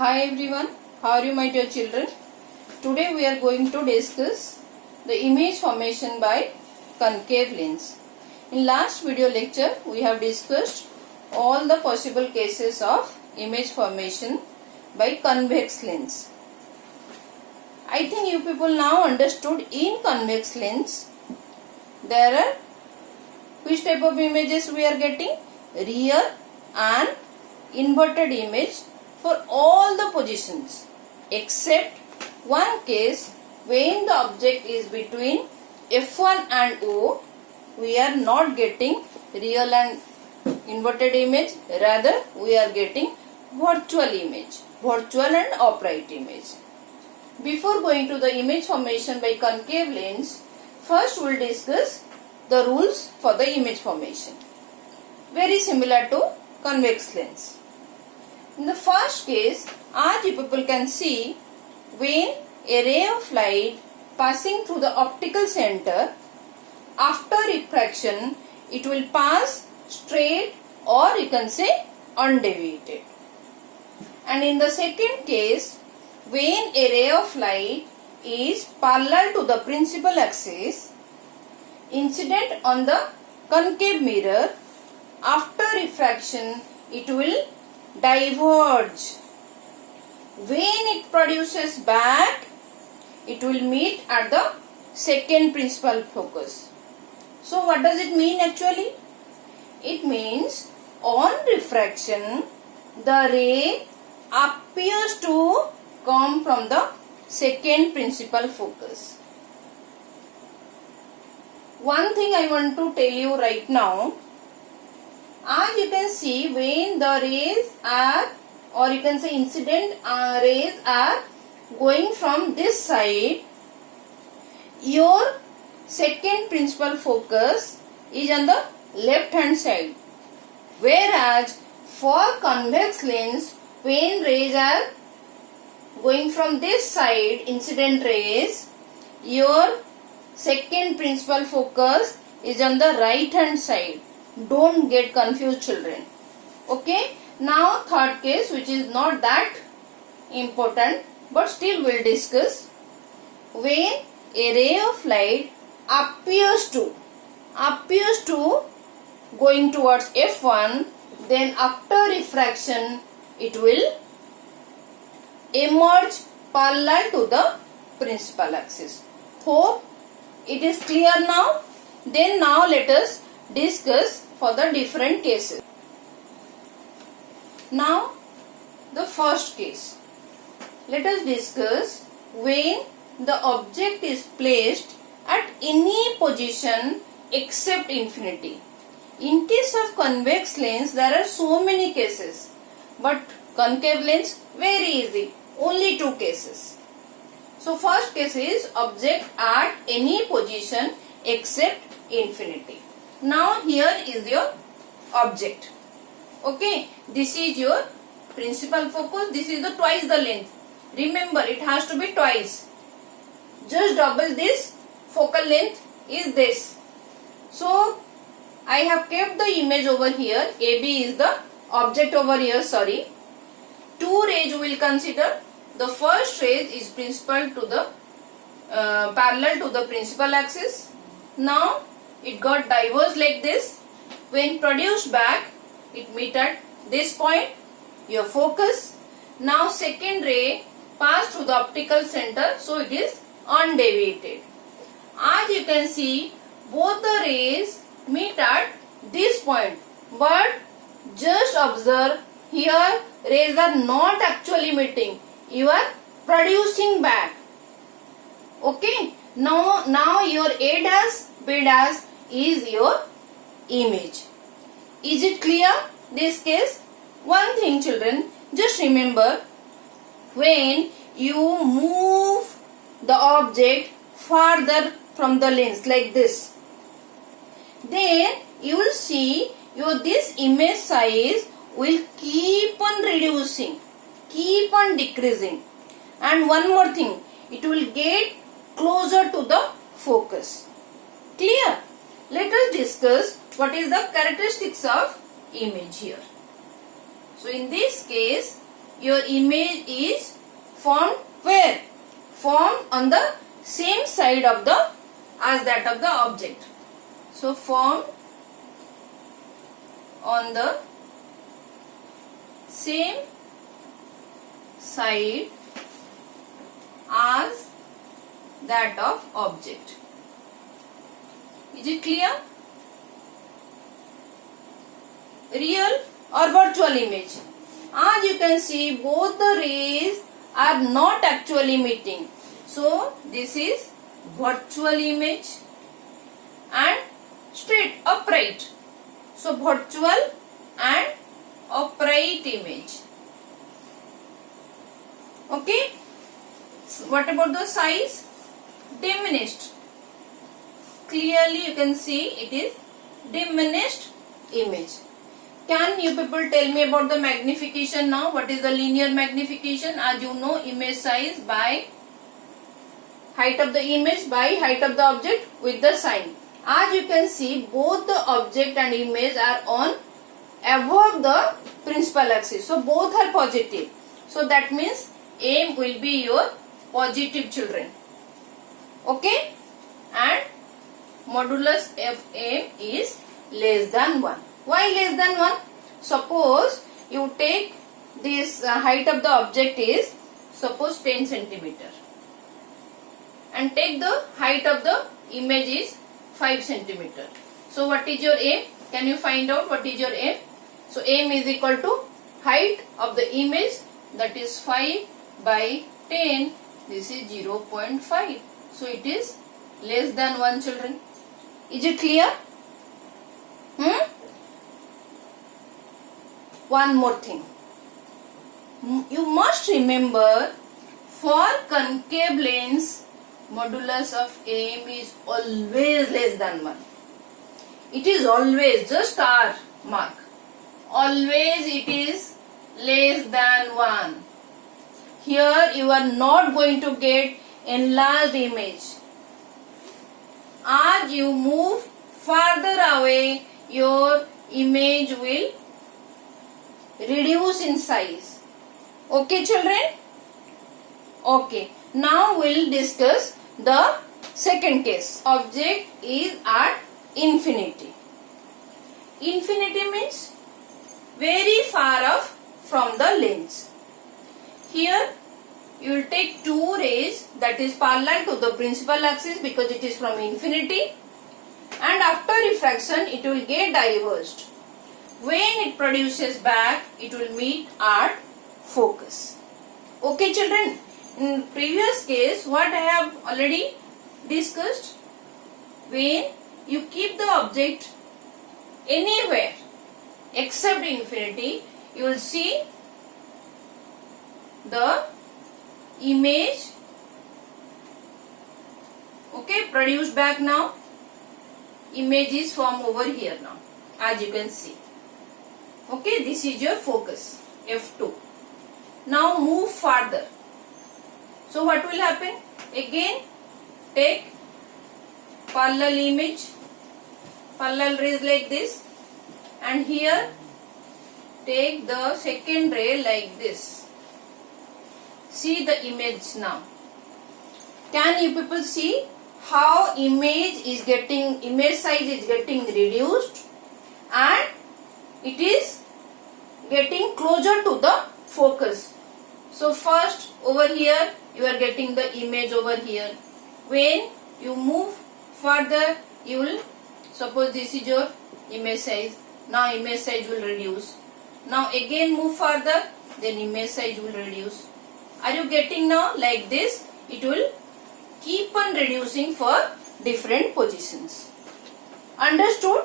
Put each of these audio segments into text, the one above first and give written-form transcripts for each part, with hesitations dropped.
Hi everyone, how are you my dear children? Today we are going to discuss the image formation by concave lens. In last video lecture we have discussed all the possible cases of image formation by convex lens. I think you people now understood in convex lens there are which type of images we are getting? Real and inverted image for all the positions except one case when the object is between F1 and O, we are not getting real and inverted image, rather we are getting virtual image, virtual and upright image. Before going to the image formation by concave lens, first we will discuss the rules for the image formation. Very similar to convex lens. In the first case, as you people can see, when a ray of light passing through the optical center, after refraction, it will pass straight or you can say undeviated. And in the second case, when a ray of light is parallel to the principal axis, incident on the concave mirror, after refraction, it will diverge. When it produces back, it will meet at the second principal focus. So what does it mean actually? It means on refraction, the ray appears to come from the second principal focus. One thing I want to tell you right now, as you can see, when the rays are, or you can say incident rays are going from this side, your second principal focus is on the left hand side. Whereas for convex lens, when rays are going from this side, incident rays, your second principal focus is on the right hand side. Don't get confused, children. Okay. Now third case, which is not that important, but still we'll discuss. When a ray of light appears to going towards F1, then after refraction it will emerge parallel to the principal axis. Hope it is clear now. Then now let us discuss for the different cases. Now the first case. Let us discuss when the object is placed at any position except infinity. In case of convex lens, there are so many cases, but concave lens very easy, only two cases. So first case is object at any position except infinity. Now here is your object. Okay, this is your principal focus, this is the twice the length. Remember, it has to be twice. Just double this focal length is this. So I have kept the image over here. AB is the object over here, sorry. Two rays we will consider. The first ray is principal to the parallel to the principal axis. Now it got diverged like this. When produced back, it meet at this point, your focus. Now second ray passed through the optical center, so it is undeviated. As you can see, both the rays meet at this point, but just observe here rays are not actually meeting. You are producing back. Okay. Now your A dash, B dash is your image. Is it clear this case? One thing, children, just remember, when you move the object farther from the lens like this, then you will see this image size will keep on reducing, keep on decreasing. And one more thing, it will get closer to the focus. Clear? Let us discuss what is the characteristics of image here. So in this case, your image is formed where? Formed on the same side of the as that of the object. So formed on the same side as that of object. Is it clear? Real or virtual image? As you can see, both the rays are not actually meeting. So this is virtual image and straight, upright. So virtual and upright image. Okay. So what about the size? Diminished. Clearly you can see it is diminished image. Can you people tell me about the magnification now? What is the linear magnification? As you know, image size by height of the image by height of the object with the sign. As you can see, both the object and image are on above the principal axis. So both are positive. So that means M will be your positive, children. Okay? And modulus of M is less than 1. Why less than 1? Suppose you take this height of the object is suppose 10 centimeter and take the height of the image is 5 centimeter. So what is your M? Can you find out what is your M? So M is equal to height of the image, that is 5 by 10. This is 0.5. So it is less than 1, children. Is it clear? One more thing. You must remember, for concave lens, modulus of M is always less than 1. It is always, just R mark. Always it is less than 1. Here you are not going to get enlarged image. As you move farther away, your image will reduce in size. Okay, children? Okay. Now we'll discuss the second case. Object is at infinity. Infinity means very far off from the lens. Here you will take two rays that is parallel to the principal axis because it is from infinity, and after refraction it will get diverged. When it produces back, it will meet at focus. Okay, children? In previous case, what I have already discussed, when you keep the object anywhere except infinity, you will see the image, okay, produced back now. Image is from over here now, as you can see. Okay, this is your focus, F2. Now move farther. So what will happen? Again, take parallel image, parallel rays like this, and here take the second ray like this. See the image now. Can you people see how image size is getting reduced and it is getting closer to the focus. So first over here you are getting the image over here. When you move further, you will, suppose this is your image size. Now image size will reduce. Now again move further, then image size will reduce. Are you getting now? Like this, it will keep on reducing for different positions. Understood?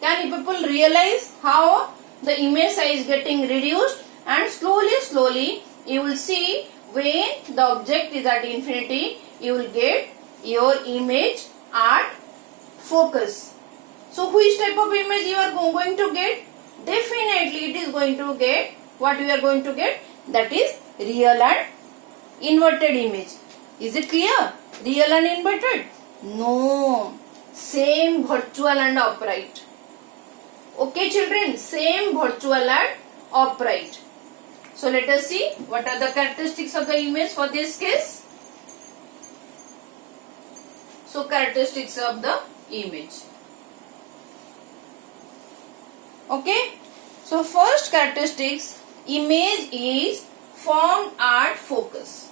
Can you people realize how the image size is getting reduced, and slowly you will see when the object is at infinity, you will get your image at focus. So which type of image you are going to get? Definitely it is going to get, what we are going to get? That is real and inverted image. Is it clear? Real and inverted? No. Same virtual and upright. Okay, children? Same virtual and upright. So let us see what are the characteristics of the image for this case. So characteristics of the image. Okay. So first characteristics, image is formed at focus.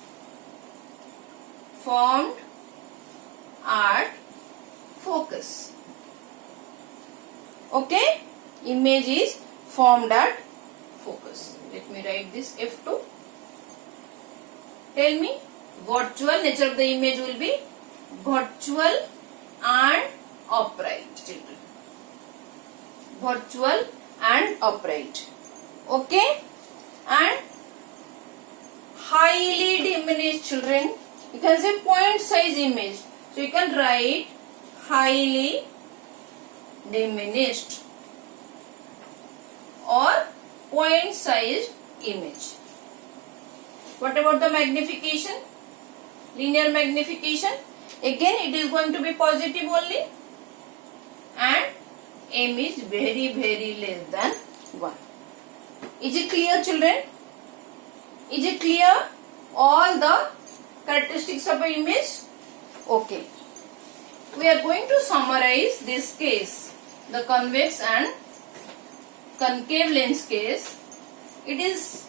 Formed at focus. Okay. Image is formed at focus. Let me write this F2. Tell me, virtual nature of the image will be virtual and upright, children. Virtual and upright. Okay. And highly diminished, children. You can say point size image. So you can write highly diminished or point sized image. What about the magnification? Linear magnification. Again it is going to be positive only, and m is very less than 1. Is it clear, children? Is it clear all the characteristics of an image? Okay. We are going to summarize this case, the convex and concave lens case. It is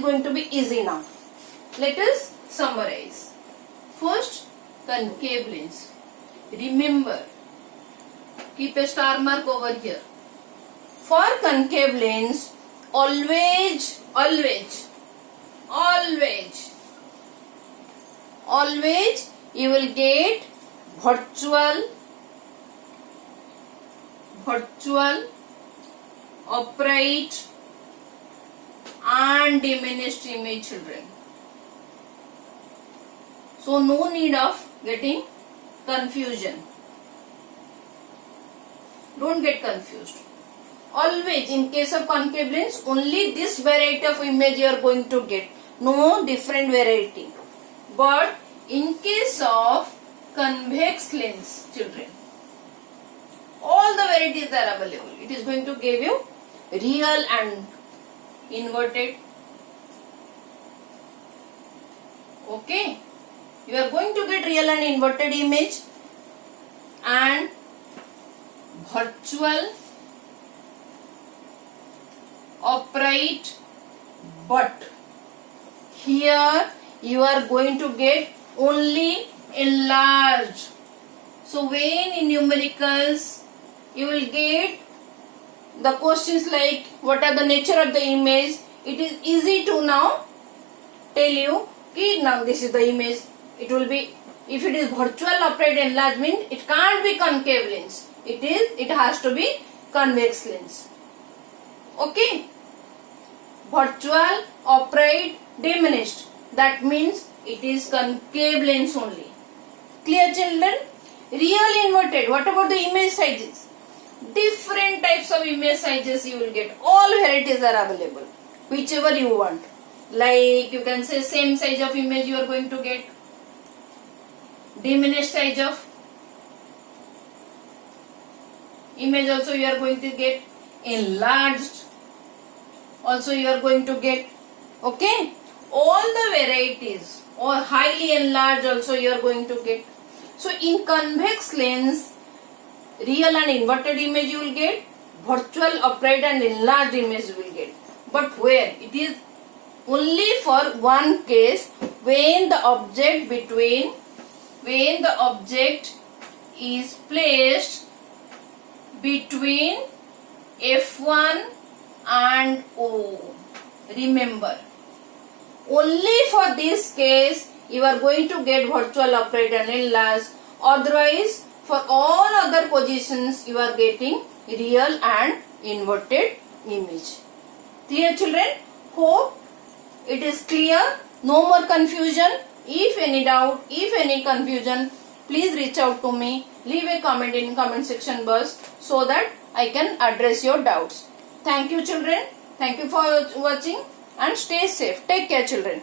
going to be easy now. Let us summarize. First, concave lens. Remember, keep a star mark over here. For concave lens, always you will get virtual, upright and diminished image, children. So no need of getting confusion. Don't get confused. Always in case of concave lens, only this variety of image you are going to get. No different variety. But in case of convex lens, children, all the varieties are available. It is going to give you real and inverted. Okay. You are going to get real and inverted image and virtual, upright, but here you are going to get only enlarged. So when in numericals you will get the questions like what are the nature of the image, it is easy to now tell you कि now this is the image. It will be, if it is virtual upright enlargement, it can't be concave lens. It has to be convex lens. Okay. Virtual, upright, diminished. That means it is concave lens only. Clear, children? Real inverted. What about the image sizes? Different types of image sizes you will get. All varieties are available. Whichever you want. Like you can say same size of image you are going to get. Diminished size of image also you are going to get. Enlarged also you are going to get. Okay. All the varieties or highly enlarged also you are going to get. So in convex lens, real and inverted image you will get. Virtual, upright and enlarged image you will get. But where? It is only for one case, when the object is placed between F1 and O. Remember, only for this case you are going to get virtual, upright and enlarged. Otherwise, for all other positions you are getting real and inverted image. Clear, children? Hope it is clear. No more confusion. If any doubt, if any confusion, please reach out to me. Leave a comment in comment section box so that I can address your doubts. Thank you, children. Thank you for watching and stay safe. Take care, children.